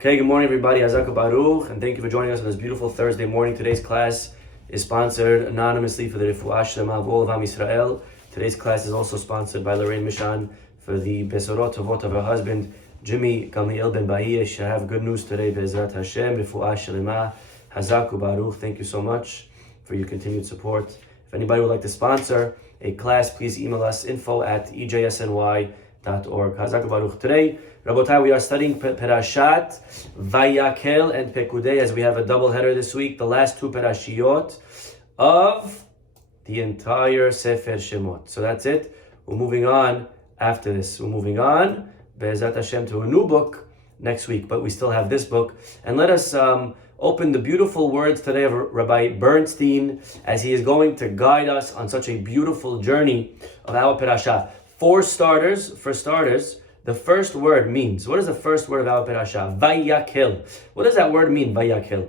Okay, good morning everybody, Hazak Baruch, and thank you for joining us on this beautiful Thursday morning. Today's class is sponsored anonymously for the Refuah Shlema of all of Am Yisrael. Today's class is also sponsored by Lorraine Mishan for the Besorot Tovot of her husband, Jimmy Gamliel Ben Bahia. She have good news today, Be'ezrat Hashem, Refuah Shlema, Hazak Baruch. Thank you so much for your continued support. If anybody would like to sponsor a class, please email us info@ejsny.org. Hazak Baruch. Today, Rabotai, we are studying Perashat Vayakhel and Pekudei, as we have a double header this week, the last two Perashiyot of the entire Sefer Shemot. So that's it. We're moving on after this. We're moving on, Be'ezrat Hashem, to a new book next week, but we still have this book. And let us open the beautiful words today of Rabbi Bernstein as he is going to guide us on such a beautiful journey of our Perashah. For starters, the first word means, what is the first word of our Perashah? Vayakhel. What does that word mean, Vayakhel?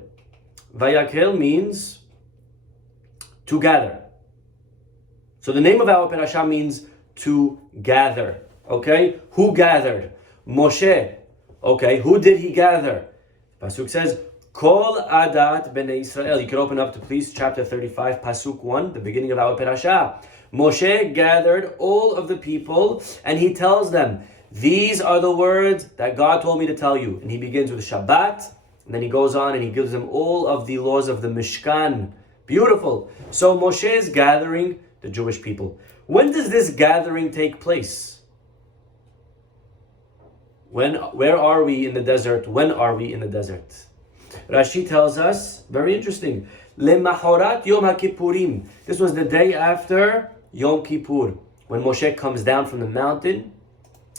Vayakhel means to gather. So the name of our Perashah means to gather. Okay? Who gathered? Moshe. Okay, who did he gather? Pasuk says, Kol Adat Bnei Israel. You can open up to please chapter 35, Pasuk 1, the beginning of our Perashah. Moshe gathered all of the people and he tells them, these are the words that God told me to tell you. And he begins with Shabbat, and then he goes on and he gives them all of the laws of the Mishkan. Beautiful. So Moshe is gathering the Jewish people. When does this gathering take place? Where are we in the desert? When are we in the desert? Rashi tells us, very interesting, Lemahorat Yom HaKippurim. This was the day after Yom Kippur, when Moshe comes down from the mountain.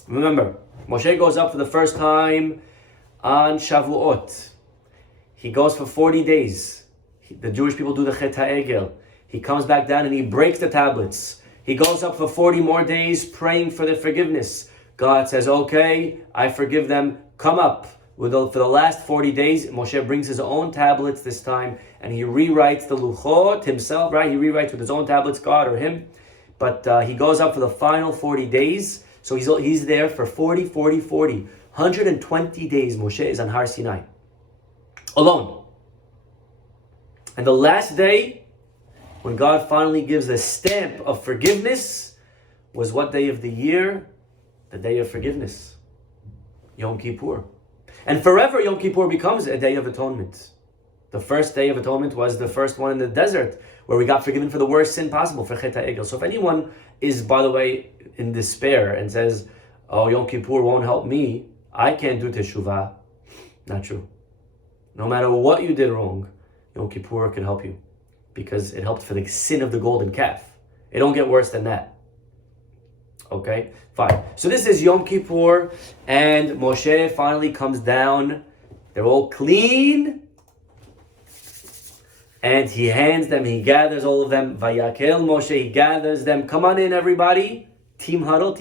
Remember, Moshe goes up for the first time on Shavuot. He goes for 40 days. The Jewish people do the Chet HaEgel. He comes back down and he breaks the tablets. He goes up for 40 more days praying for their forgiveness. God says, okay, I forgive them. Come up. For the last 40 days, Moshe brings his own tablets this time and he rewrites the Luchot himself, right? He rewrites with his own tablets, God or him. But he goes up for the final 40 days. So he's there for 40. 120 days Moshe is on Har Sinai. Alone. And the last day, when God finally gives the stamp of forgiveness, was what day of the year? The day of forgiveness. Yom Kippur. And forever Yom Kippur becomes a day of atonement. The first day of atonement was the first one in the desert, where we got forgiven for the worst sin possible, for Chet HaEgel. So if anyone is, by the way, in despair and says, oh, Yom Kippur won't help me, I can't do Teshuvah, not true. No matter what you did wrong, Yom Kippur can help you, because it helped for the sin of the golden calf. It don't get worse than that. Okay, fine. So this is Yom Kippur, and Moshe finally comes down. They're all clean. And he hands them, he gathers all of them. Vayakhel Moshe, he gathers them. Come on in, everybody. Team huddle.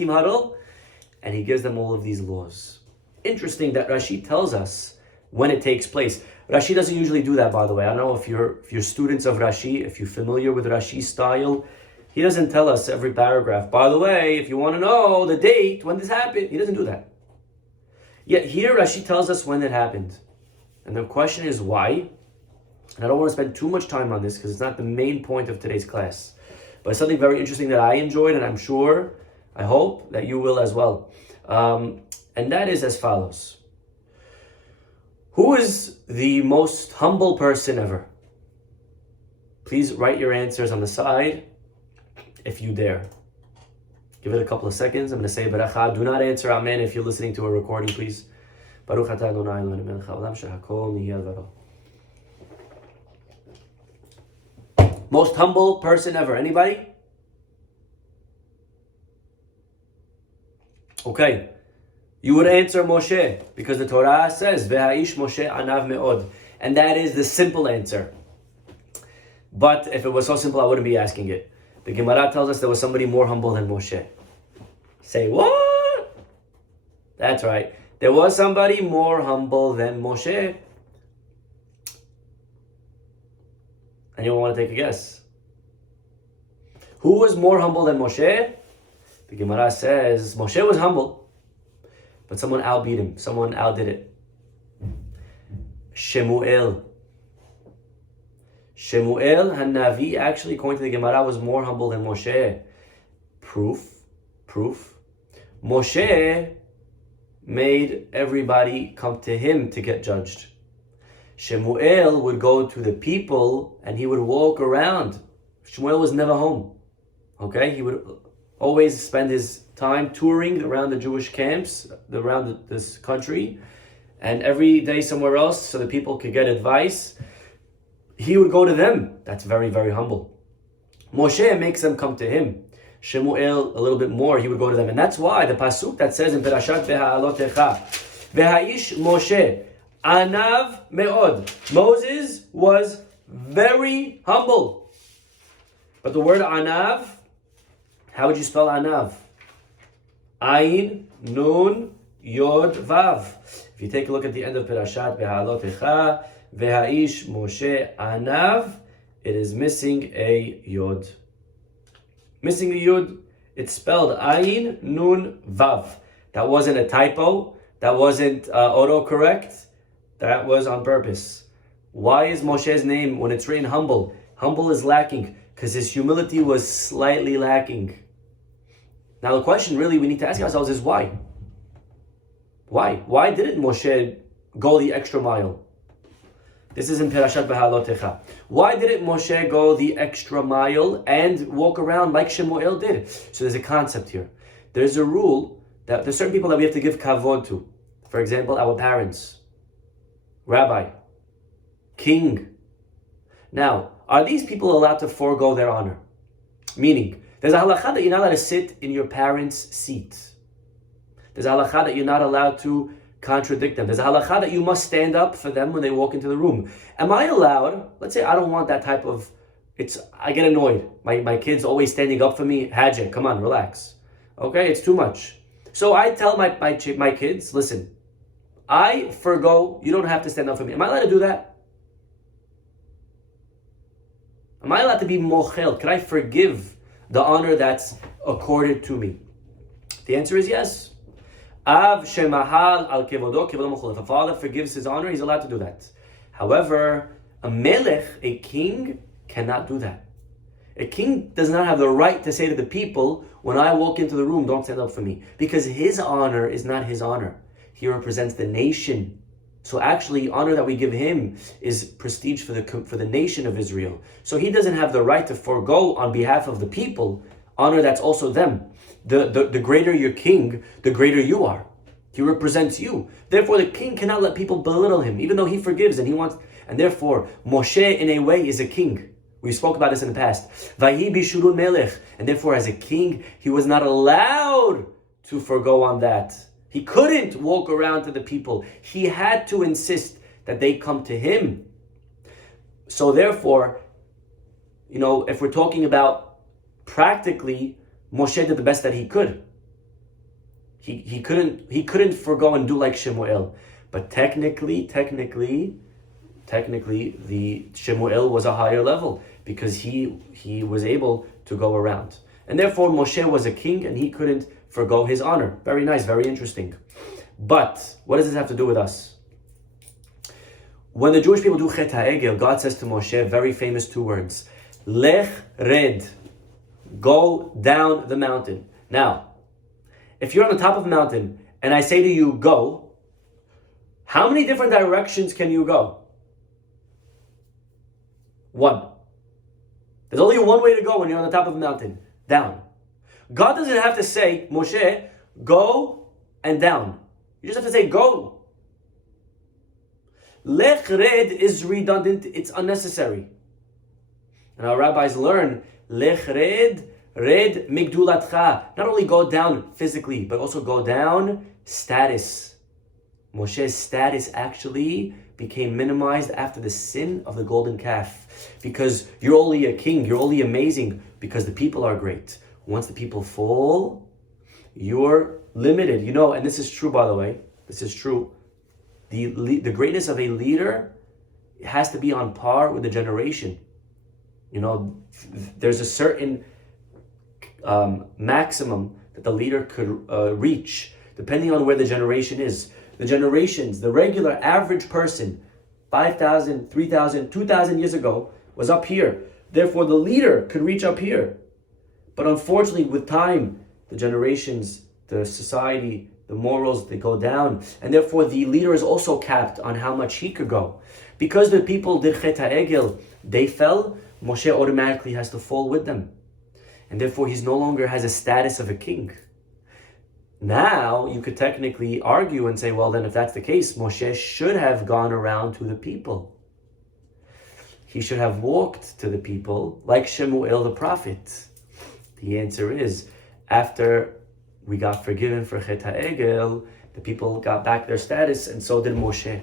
And he gives them all of these laws. Interesting that Rashi tells us when it takes place. Rashi doesn't usually do that, by the way. I don't know if you're students of Rashi, if you're familiar with Rashi's style. He doesn't tell us every paragraph. By the way, if you want to know the date, when this happened, he doesn't do that. Yet here Rashi tells us when it happened. And the question is why? And I don't want to spend too much time on this because it's not the main point of today's class. But it's something very interesting that I enjoyed, and I hope that you will as well. And that is as follows. Who is the most humble person ever? Please write your answers on the side if you dare. Give it a couple of seconds. I'm going to say Baracha. Do not answer Amen if you're listening to a recording, please. Baruch atah Adonai Eloheinu melech haolam shehakol nihiyeh b'dvaro. Most humble person ever. Anybody? Okay. You would answer Moshe, because the Torah says, V'ha'ish Moshe anav me'od. And that is the simple answer. But if it was so simple, I wouldn't be asking it. The Gemara tells us there was somebody more humble than Moshe. Say, what? That's right. There was somebody more humble than Moshe. Anyone want to take a guess? Who was more humble than Moshe? The Gemara says Moshe was humble, but someone outbeat him. Someone outdid it. Shemuel. Shemuel Hanavi, actually, according to the Gemara, was more humble than Moshe. Proof. Moshe made everybody come to him to get judged. Shemuel would go to the people and he would walk around. Shemuel was never home. Okay, he would always spend his time touring around the Jewish camps, around this country, and every day somewhere else so the people could get advice. He would go to them. That's very, very humble. Moshe makes them come to him. Shemuel, a little bit more, he would go to them. And that's why the pasuk that says in Perashat Veha'alotecha, Vehaish Moshe, Anav Me'od. Moses was very humble. But the word Anav, how would you spell Anav? Ayin, Nun, Yod, Vav. If you take a look at the end of Perashat Veha'alotecha, Vehaish Moshe Anav, it is missing a Yod. Missing the Yud, it's spelled Ayin Nun Vav. That wasn't a typo. That wasn't autocorrect. That was on purpose. Why is Moshe's name, when it's written humble, humble is lacking? Because his humility was slightly lacking. Now the question really we need to ask ourselves is why? Why? Why didn't Moshe go the extra mile? This is in Perashat Veha'alotecha. Why didn't Moshe go the extra mile and walk around like Shemuel did? So there's a concept here. There's a rule that there's certain people that we have to give kavod to. For example, our parents, rabbi, king. Now, are these people allowed to forego their honor? Meaning, there's a halakha that you're not allowed to sit in your parents' seat. There's a halakha that you're not allowed to contradict them. There's a halakha that you must stand up for them when they walk into the room. Am I allowed, let's say I don't want that type of, I get annoyed. My kids always standing up for me. Hajj, come on, relax. Okay, it's too much. So I tell my kids, listen, I forgo, you don't have to stand up for me. Am I allowed to do that? Am I allowed to be mochel? Can I forgive the honor that's accorded to me? The answer is yes. Av shemahal al kevodo kevodo mochel. If a father forgives his honor, he's allowed to do that. However, a melech, a king, cannot do that. A king does not have the right to say to the people, when I walk into the room, don't stand up for me. Because his honor is not his honor. He represents the nation. So actually, honor that we give him is prestige for the nation of Israel. So he doesn't have the right to forego on behalf of the people honor that's also them. The greater your king, the greater you are. He represents you. Therefore, the king cannot let people belittle him, even though he forgives and he wants. And therefore, Moshe, in a way, is a king. We spoke about this in the past. Vahi bishurun melech. And therefore, as a king, he was not allowed to forego on that. He couldn't walk around to the people. He had to insist that they come to him. So therefore, if we're talking about practically, Moshe did the best that he could. He couldn't forego and do like Shemuel. But technically, the Shemuel was a higher level because he was able to go around. And therefore Moshe was a king and he couldn't forego his honor. Very nice, very interesting. But what does this have to do with us? When the Jewish people do Chet HaEgel, God says to Moshe, very famous two words, Lech Red, go down the mountain. Now, if you're on the top of a mountain and I say to you, go, how many different directions can you go? One. There's only one way to go when you're on the top of a mountain, down. God doesn't have to say, Moshe, go and down. You just have to say, go. Lech red is redundant, it's unnecessary. And our rabbis learn, Lech red migdulatcha. Not only go down physically, but also go down status. Moshe's status actually became minimized after the sin of the golden calf. Because you're only a king, you're only amazing because the people are great. Once the people fall, you're limited. And this is true, by the way. This is true. The greatness of a leader has to be on par with the generation. There's a certain maximum that the leader could reach, depending on where the generation is. The generations, the regular average person, 5,000, 3,000, 2,000 years ago was up here. Therefore, the leader could reach up here. But unfortunately, with time, the generations, the society, the morals, they go down. And therefore, the leader is also capped on how much he could go. Because the people did Chet HaEgel, they fell, Moshe automatically has to fall with them. And therefore, he no longer has a status of a king. Now, you could technically argue and say, well, then if that's the case, Moshe should have gone around to the people. He should have walked to the people like Shemuel the prophet. The answer is, after we got forgiven for Chet HaEgel, the people got back their status, and so did Moshe.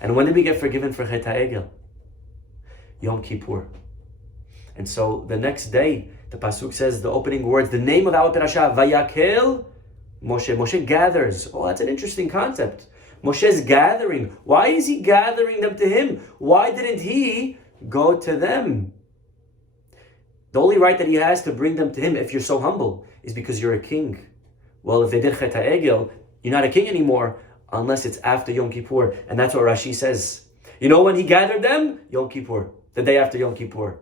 And when did we get forgiven for Chet HaEgel? Yom Kippur. And so the next day, the Pasuk says, the opening words, the name of our parasha, Vayakhel, Moshe. Moshe gathers. Oh, that's an interesting concept. Moshe's gathering. Why is he gathering them to him? Why didn't he go to them? The only right that he has to bring them to him, if you're so humble, is because you're a king. Well, if they did Chet HaEgel, you're not a king anymore, unless it's after Yom Kippur. And that's what Rashi says. You know when he gathered them? Yom Kippur. The day after Yom Kippur.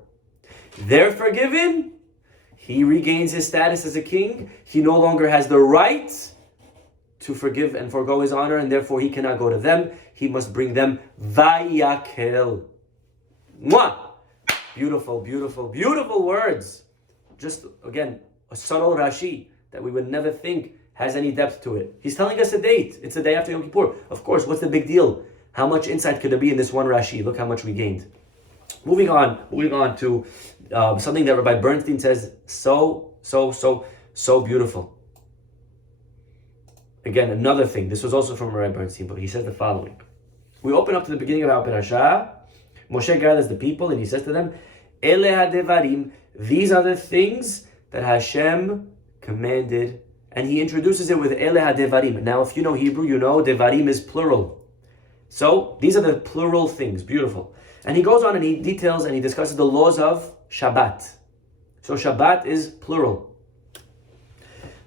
They're forgiven. He regains his status as a king. He no longer has the right to forgive and forgo his honor, and therefore he cannot go to them. He must bring them Vayakhel. Mwah! Beautiful, beautiful, beautiful words. Just, again, a subtle Rashi that we would never think has any depth to it. He's telling us a date. It's the day after Yom Kippur. Of course, what's the big deal? How much insight could there be in this one Rashi? Look how much we gained. Moving on to something that Rabbi Bernstein says so beautiful. Again, another thing. This was also from Rabbi Bernstein, but he says the following. We open up to the beginning of our parasha. Moshe gathers the people and he says to them, Ele hadevarim, these are the things that Hashem commanded. And he introduces it with Ele hadevarim. Now, if you know Hebrew, you know devarim is plural. So, these are the plural things. Beautiful. And he goes on and he details and he discusses the laws of Shabbat. So Shabbat is plural.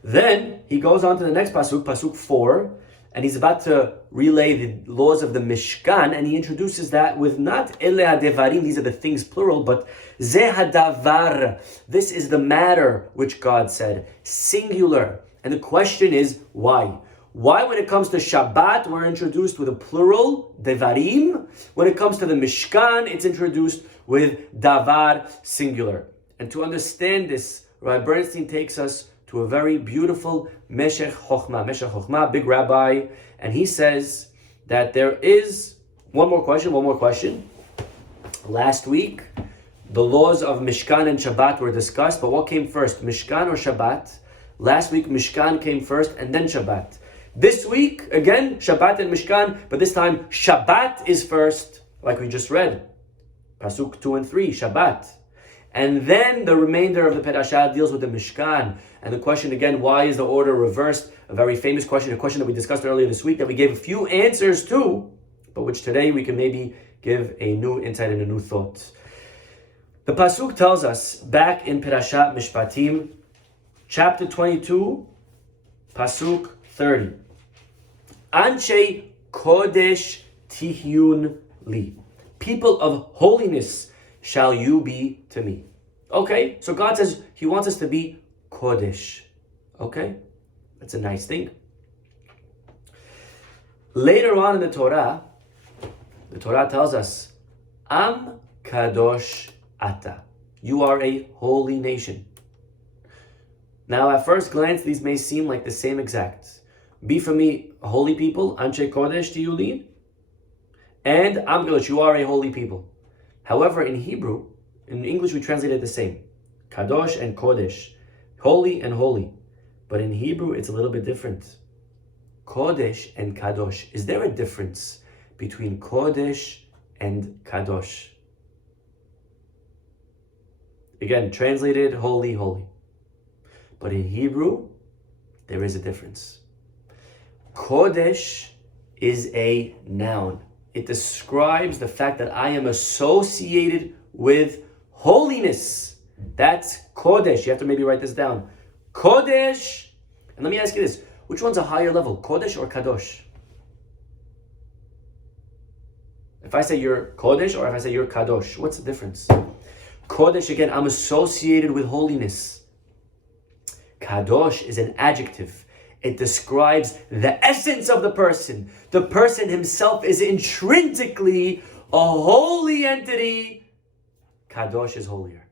Then he goes on to the next pasuk, pasuk 4, and he's about to relay the laws of the Mishkan, and he introduces that with not Ele hadevarim, these are the things plural, but Ze hadavar, this is the matter which God said, singular. And the question is, why? Why, when it comes to Shabbat, we're introduced with a plural, devarim. When it comes to the Mishkan, it's introduced with davar, singular. And to understand this, Rabbi Bernstein takes us to a very beautiful Meshech Chochmah, big rabbi, and he says that there is one more question. Last week, the laws of Mishkan and Shabbat were discussed, but what came first, Mishkan or Shabbat? Last week, Mishkan came first and then Shabbat. This week, again, Shabbat and Mishkan, but this time, Shabbat is first, like we just read. Pasuk 2 and 3, Shabbat. And then the remainder of the Parashah deals with the Mishkan. And the question again, why is the order reversed? A very famous question, a question that we discussed earlier this week that we gave a few answers to, but which today we can maybe give a new insight and a new thought. The Pasuk tells us, back in Parashat Mishpatim, chapter 22, Pasuk 30. Anshe Kodesh Tihyun Li. People of holiness shall you be to me. Okay, so God says He wants us to be Kodesh. Okay, that's a nice thing. Later on in the Torah tells us, Am Kadosh Ata. You are a holy nation. Now, at first glance, these may seem like the same exact. Be for me a holy people, Anshe Kodesh, do you lead? And Am Kadosh, you are a holy people. However, in Hebrew, in English we translate it the same. Kadosh and Kodesh. Holy and holy. But in Hebrew, it's a little bit different. Kodesh and Kadosh. Is there a difference between Kodesh and Kadosh? Again, translated holy, holy. But in Hebrew, there is a difference. Kodesh is a noun. It describes the fact that I am associated with holiness. That's Kodesh. You have to maybe write this down. Kodesh. And let me ask you this. Which one's a higher level, Kodesh or Kadosh? If I say you're Kodesh or if I say you're Kadosh, what's the difference? Kodesh, again, I'm associated with holiness. Kadosh is an adjective. It describes the essence of the person. The person himself is intrinsically a holy entity. Kadosh is holier.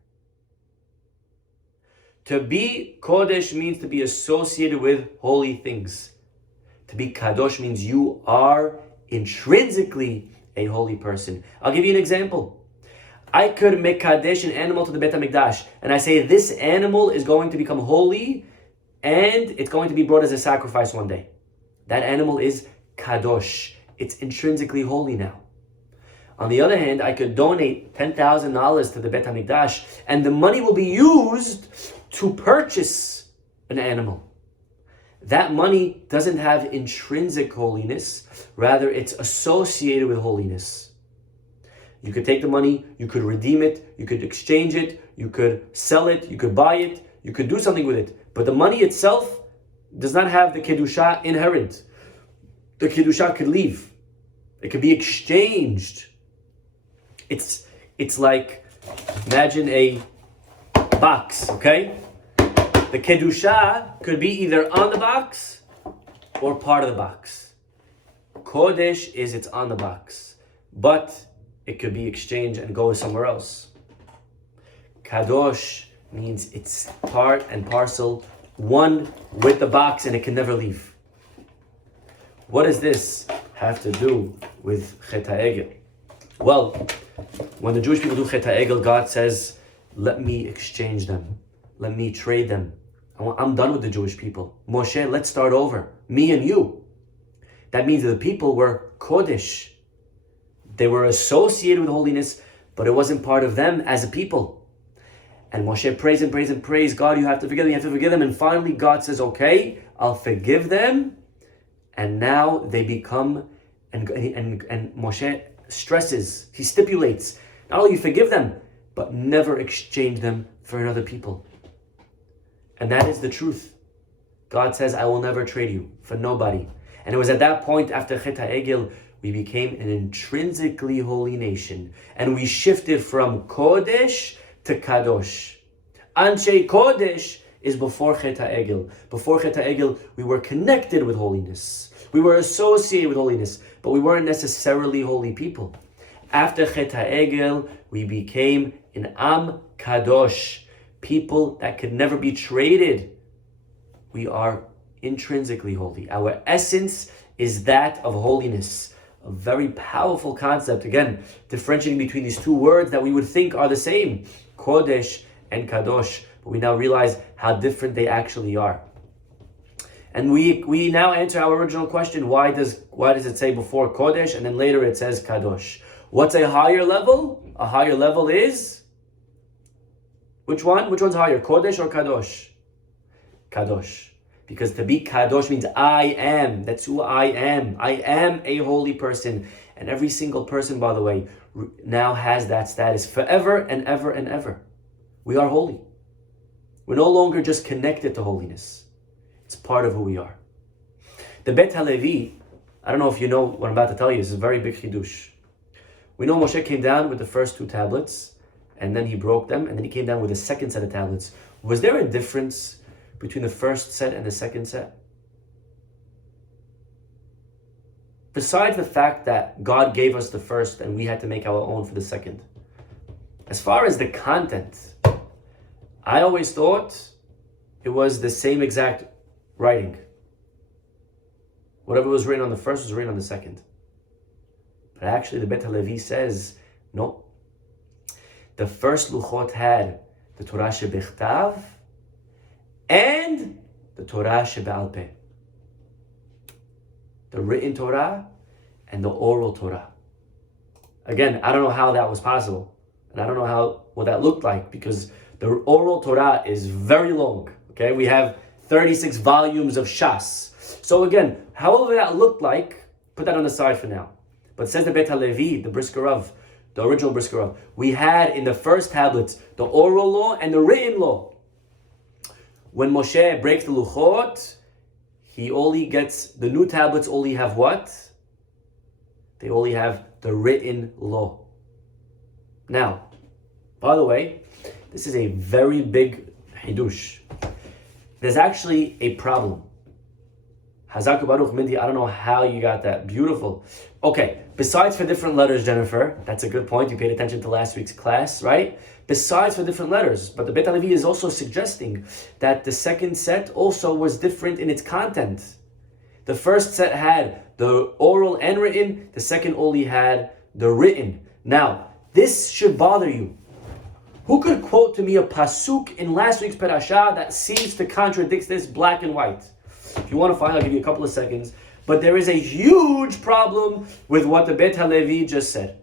To be Kodesh means to be associated with holy things. To be Kadosh means you are intrinsically a holy person. I'll give you an example. I could make Kadesh an animal to the Bet HaMikdash, and I say this animal is going to become holy and it's going to be brought as a sacrifice one day. That animal is Kadosh. It's intrinsically holy now. On the other hand, I could donate $10,000 to the Bet HaMikdash, and the money will be used to purchase an animal. That money doesn't have intrinsic holiness, rather it's associated with holiness. You could take the money, you could redeem it, you could exchange it, you could sell it, you could buy it, you could do something with it. But the money itself does not have the Kedusha inherent. The Kedusha could leave. It could be exchanged. It's like, imagine a box, okay? The Kedusha could be either on the box or part of the box. Kodesh is it's on the box, but it could be exchanged and go somewhere else. Kadosh means it's part and parcel, one with the box, and it can never leave. What does this have to do with Chet HaEgel? Well, when the Jewish people do Chet HaEgel, God says, let me exchange them. Let me trade them. I'm done with the Jewish people. Moshe, let's start over. Me and you. That means that the people were Kodesh. They were associated with holiness, but it wasn't part of them as a people. And Moshe prays and prays and prays, God, you have to forgive them, you have to forgive them. And finally God says, okay, I'll forgive them. And now they become, and Moshe stresses, he stipulates, not only forgive them, but never exchange them for another people. And that is the truth. God says, I will never trade you for nobody. And it was at that point, after Chet HaEgel, we became an intrinsically holy nation. And we shifted from Kodesh to Kadosh. Anshe Kodesh is before Chet HaEgel. Before Chet HaEgel, we were connected with holiness. We were associated with holiness, but we weren't necessarily holy people. After Chet HaEgel, we became an Am Kadosh, people that could never be traded. We are intrinsically holy. Our essence is that of holiness. A very powerful concept. Again, differentiating between these two words that we would think are the same, Kodesh and Kadosh. But we now realize how different they actually are. And we now answer our original question, why does it say before Kodesh and then later it says Kadosh? What's a higher level? A higher level is? Which one? Which one's higher, Kodesh or Kadosh? Kadosh. Because to be Kadosh means I am. That's who I am. I am a holy person. And every single person, by the way, now has that status forever and ever and ever. We are holy. We're no longer just connected to holiness. It's part of who we are. The Bet HaLevi, I don't know if you know what I'm about to tell you, this is a very big chidush. We know Moshe came down with the first two tablets, and then he broke them, and then he came down with a second set of tablets. Was there a difference between the first set and the second set? Besides the fact that God gave us the first and we had to make our own for the second. As far as the content, I always thought it was the same exact writing. Whatever was written on the first was written on the second. But actually the Bet HaLevi says, no. The first Luchot had the Torah Shebichtav and the Torah Shebe'al Peh. The written Torah and the oral Torah. Again, I don't know how that was possible. And I don't know what that looked like, because the oral Torah is very long. Okay, we have 36 volumes of Shas. So again, however that looked like, put that on the side for now. But says the Bet HaLevi, the Brisker Rav, the original Brisker Rav, we had in the first tablets the oral law and the written law. When Moshe breaks the Luchot, he only gets, the new tablets only have what? They only have the written law. Now, by the way, this is a very big hidush. There's actually a problem. Hazaku Baruch Mindy, I don't know how you got that. Beautiful. Okay, besides for different letters, Jennifer, that's a good point. You paid attention to last week's class, right? Besides for different letters, but the Beit HaLevi is also suggesting that the second set also was different in its content. The first set had the oral and written, the second only had the written. Now, this should bother you. Who could quote to me a pasuk in last week's parasha that seems to contradict this black and white? If you want to find, I'll give you a couple of seconds. But there is a huge problem with what the Beit HaLevi just said.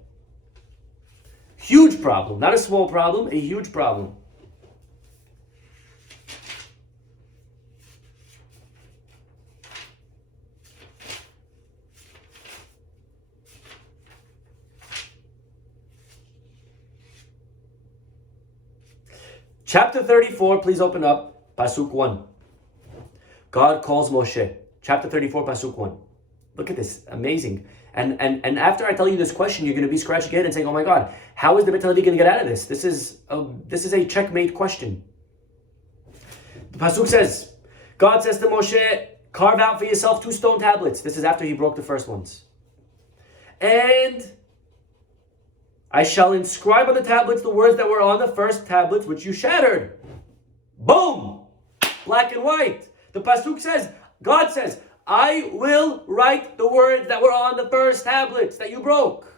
Huge problem. Not a small problem, a huge problem. Chapter 34, please open up, Pasuk 1. God calls Moshe. Chapter 34, Pasuk 1. Look at this, amazing. And after I tell you this question, you're going to be scratching your head and saying, oh my God, how is the Beit HaLevi going to get out of this? This is a checkmate question. The Pasuk says, God says to Moshe, carve out for yourself 2 stone tablets. This is after he broke the first ones. And I shall inscribe on the tablets the words that were on the first tablets which you shattered. Boom! Black and white. The Pasuk says, God says, I will write the words that were on the first tablets that you broke.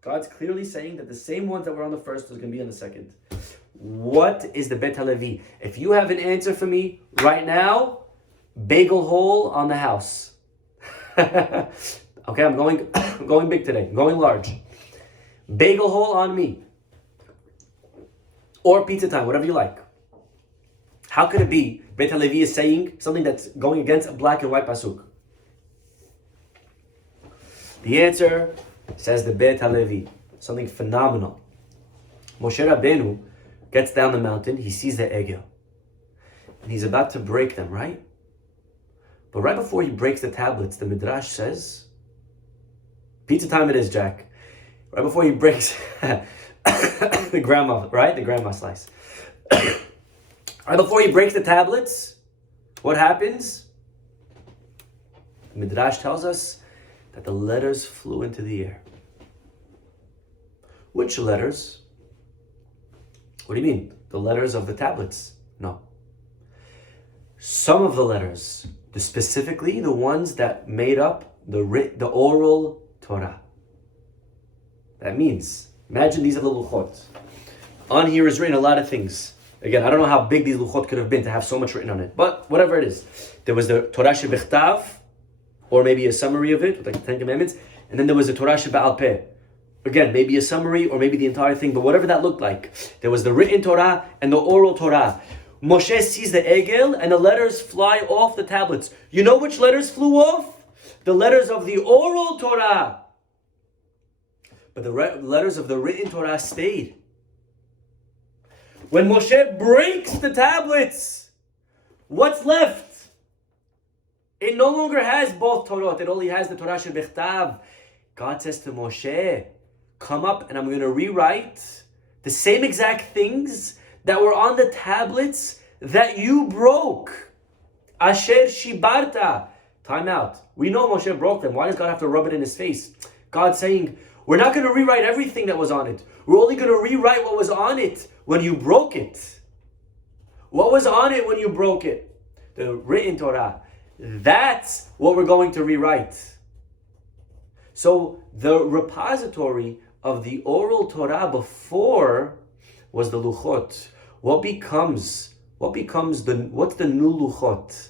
God's clearly saying that the same ones that were on the first was going to be on the second. What is the Beit HaLevi? If you have an answer for me right now, bagel hole on the house. Okay, I'm going big today. I'm going large. Bagel hole on me. Or pizza time, whatever you like. How could it be Beit HaLevi is saying something that's going against a black and white pasuk? The answer, says the Beit HaLevi, something phenomenal. Moshe Rabbeinu gets down the mountain, he sees the egel. And he's about to break them, right? But right before he breaks the tablets, the Midrash says, pizza time it is, Jack. Right before he breaks the grandma, right? The grandma slice. Right before he breaks the tablets, what happens? The Midrash tells us that the letters flew into the air. Which letters? What do you mean? The letters of the tablets? No. Some of the letters, specifically the ones that made up the oral Torah. That means, imagine these are the luchot. On here is written a lot of things. Again, I don't know how big these luchot could have been to have so much written on it, but whatever it is. There was the Torah shebichtav, or maybe a summary of it, like the 10 Commandments, and then there was the Torah sheba'al peh. Again, maybe a summary, or maybe the entire thing, but whatever that looked like. There was the written Torah and the oral Torah. Moshe sees the egel, and the letters fly off the tablets. You know which letters flew off? The letters of the oral Torah. But the letters of the written Torah stayed. When Moshe breaks the tablets, what's left? It no longer has both Torah. It only has the Torah shebichtav. God says to Moshe, come up and I'm going to rewrite the same exact things that were on the tablets that you broke. Asher shibarta. Time out. We know Moshe broke them. Why does God have to rub it in his face? God's saying, we're not going to rewrite everything that was on it. We're only going to rewrite what was on it when you broke it. What was on it when you broke it? The written Torah. That's what we're going to rewrite. So the repository of the oral Torah before was the luchot. What's the new luchot?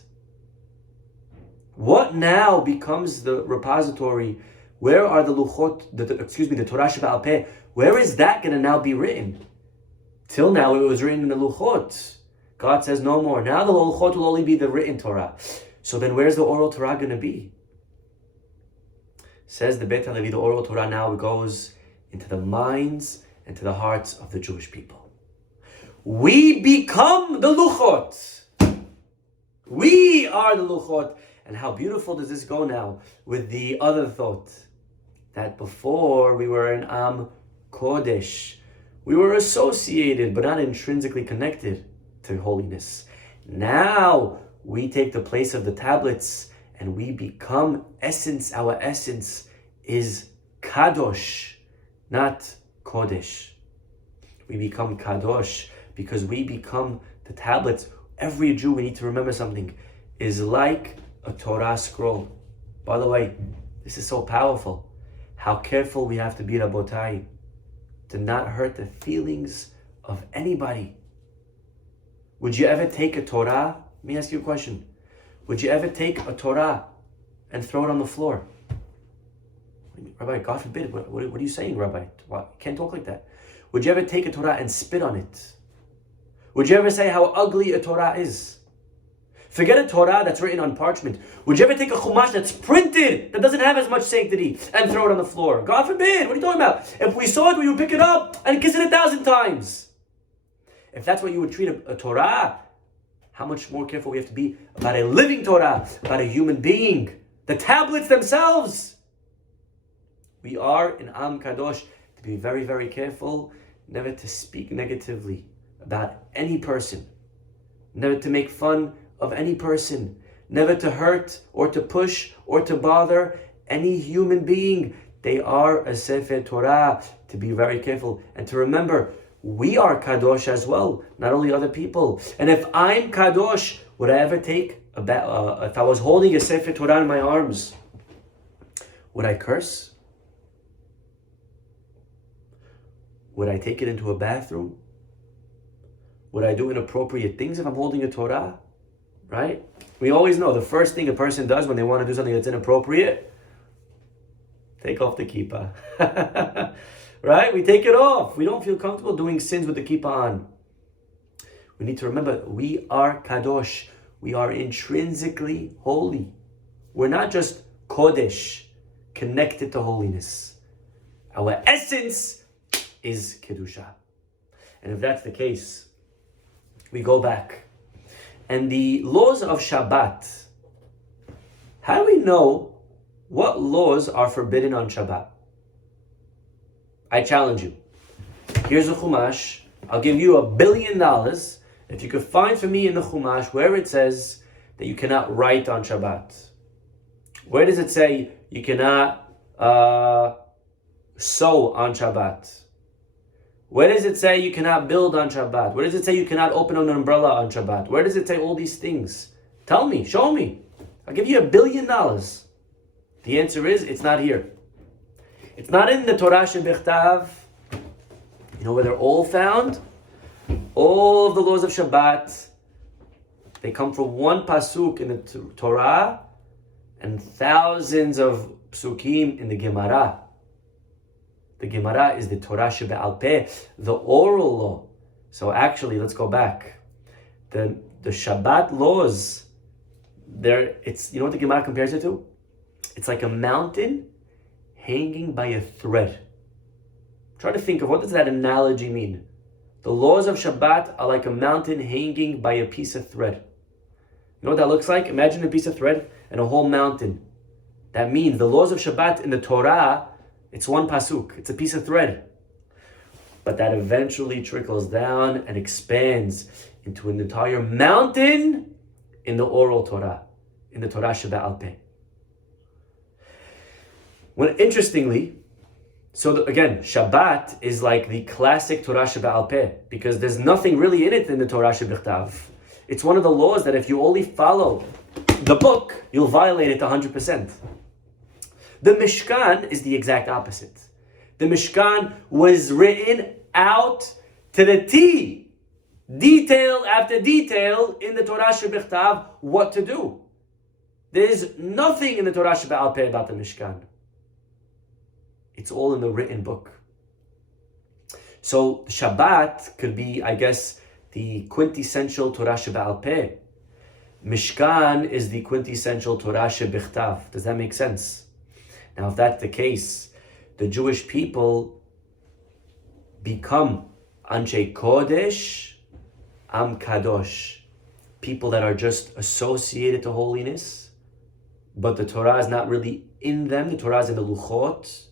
What now becomes the repository? Where are the luchot, the Torah sheba'al peh? Where is that going to now be written? Till now it was written in the luchot. God says no more. Now the luchot will only be the written Torah. So then where's the oral Torah going to be? Says the Beit HaLevi, the oral Torah now goes into the minds and to the hearts of the Jewish people. We become the luchot. We are the luchot. And how beautiful does this go now with the other thought? That before we were an Am Kodesh. We were associated, but not intrinsically connected to holiness. Now we take the place of the tablets and we become essence. Our essence is Kadosh, not Kodesh. We become Kadosh because we become the tablets. Every Jew, we need to remember something, is like a Torah scroll. By the way, this is so powerful. How careful we have to be, Rabotai, to not hurt the feelings of anybody. Would you ever take a Torah? Let me ask you a question. Would you ever take a Torah and throw it on the floor? Rabbi, God forbid, what are you saying, Rabbi? You can't talk like that. Would you ever take a Torah and spit on it? Would you ever say how ugly a Torah is? Forget a Torah that's written on parchment. Would you ever take a Chumash that's printed, that doesn't have as much sanctity, and throw it on the floor? God forbid, what are you talking about? If we saw it, we would pick it up and kiss it 1,000 times. If that's what you would treat a Torah, how much more careful we have to be about a living Torah, about a human being, the tablets themselves. We are in Am Kadosh to be very, very careful, never to speak negatively about any person, never to make fun of any person, never to hurt or to push or to bother any human being. They are a Sefer Torah, to be very careful and to remember we are Kadosh as well, not only other people. And if I'm Kadosh, would I ever take if I was holding a Sefer Torah in my arms, would I curse? Would I take it into a bathroom? Would I do inappropriate things if I'm holding a Torah? Right? We always know the first thing a person does when they want to do something that's inappropriate, take off the kippah. Right? We take it off. We don't feel comfortable doing sins with the kippah on. We need to remember, we are Kadosh. We are intrinsically holy. We're not just Kodesh, connected to holiness. Our essence is Kedusha. And if that's the case, we go back. And the laws of Shabbat, how do we know what laws are forbidden on Shabbat? I challenge you. Here's a Chumash. I'll give you $1 billion if you could find for me in the Chumash where it says that you cannot write on Shabbat. Where does it say you cannot sew on Shabbat? Where does it say you cannot build on Shabbat? Where does it say you cannot open an umbrella on Shabbat? Where does it say all these things? Tell me, show me. I'll give you $1 billion. The answer is, it's not here. It's not in the Torah Shebichtav. You know where they're all found? All of the laws of Shabbat, they come from one pasuk in the Torah and thousands of psukim in the Gemara. The Gemara is the Torah Shebe'al Peh, the oral law. So actually, let's go back. The Shabbat laws, you know what the Gemara compares it to? It's like a mountain hanging by a thread. Try to think of, what does that analogy mean? The laws of Shabbat are like a mountain hanging by a piece of thread. You know what that looks like? Imagine a piece of thread and a whole mountain. That means the laws of Shabbat in the Torah, it's one pasuk, it's a piece of thread. But that eventually trickles down and expands into an entire mountain in the oral Torah, in the Torah Shebe'al Peh. Interestingly, again, Shabbat is like the classic Torah Shebe'al Peh, because there's nothing really in it in the Torah Shebichtav. It's one of the laws that if you only follow the book, you'll violate it 100%. The Mishkan is the exact opposite. The Mishkan was written out to the T, detail after detail in the Torah Shebichtav, what to do. There's nothing in the Torah Shebe'al Peh about the Mishkan. It's all in the written book. So Shabbat could be, I guess, the quintessential Torah Shebe'al Peh. Mishkan is the quintessential Torah Shebichtav. Does that make sense? Now, if that's the case, the Jewish people become Anshe Kodesh, Am Kadosh, people that are just associated to holiness, but the Torah is not really in them. The Torah is in the Luchot.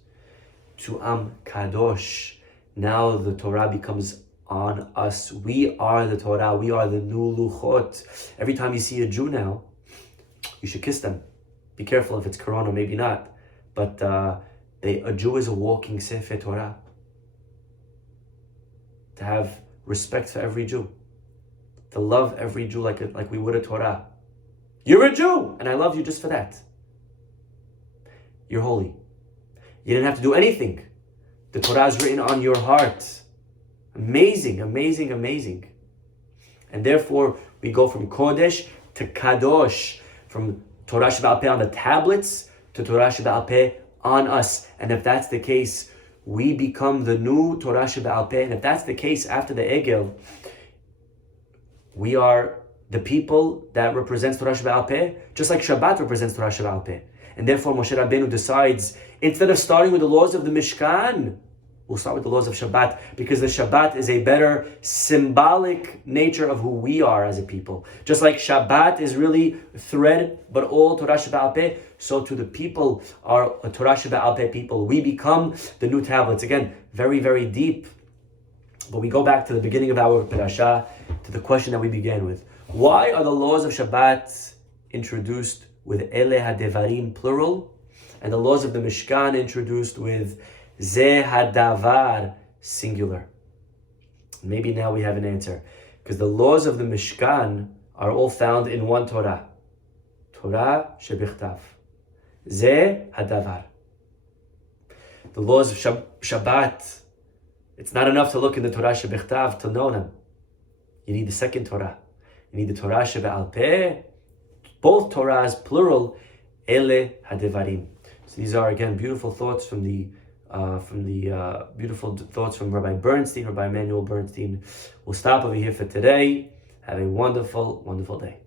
To Am Kadosh. Now the Torah becomes on us. We are the Torah. We are the new Luchot. Every time you see a Jew now, you should kiss them. Be careful if it's Corona, maybe not. But a Jew is a walking Sefer Torah. To have respect for every Jew. To love every Jew like we would a Torah. You're a Jew, and I love you just for that. You're holy. You didn't have to do anything. The Torah is written on your heart. Amazing, amazing, amazing. And therefore, we go from Kodesh to Kadosh, from Torah Sheba'al Peh on the tablets to Torah Sheba'al Peh on us. And if that's the case, we become the new Torah Sheba'al Peh. And if that's the case after the Egel, we are the people that represents Torah Sheba'al Peh, just like Shabbat represents Torah Sheba'al Peh. And therefore Moshe Rabbeinu decides, instead of starting with the laws of the Mishkan, we'll start with the laws of Shabbat, because the Shabbat is a better symbolic nature of who we are as a people. Just like Shabbat is really thread, but all Torah Sheba'al Peh, so to the people are a Torah Sheba'al Peh people. We become the new tablets. Again, very, very deep. But we go back to the beginning of our parasha, to the question that we began with. Why are the laws of Shabbat introduced with Ele HaDevarim plural, and the laws of the Mishkan introduced with Ze HaDavar singular? Maybe now we have an answer. Because the laws of the Mishkan are all found in one Torah. Torah Shebichtav. Ze HaDavar. The laws of Shabbat, it's not enough to look in the Torah Shebichtav to know them. You need the second Torah. You need the Torah Sheba'al Peh. Both Torahs, plural, Ele HaDevarim. So these are, again, beautiful thoughts from the beautiful thoughts from Rabbi Bernstein, Rabbi Emmanuel Bernstein. We'll stop over here for today. Have a wonderful, wonderful day.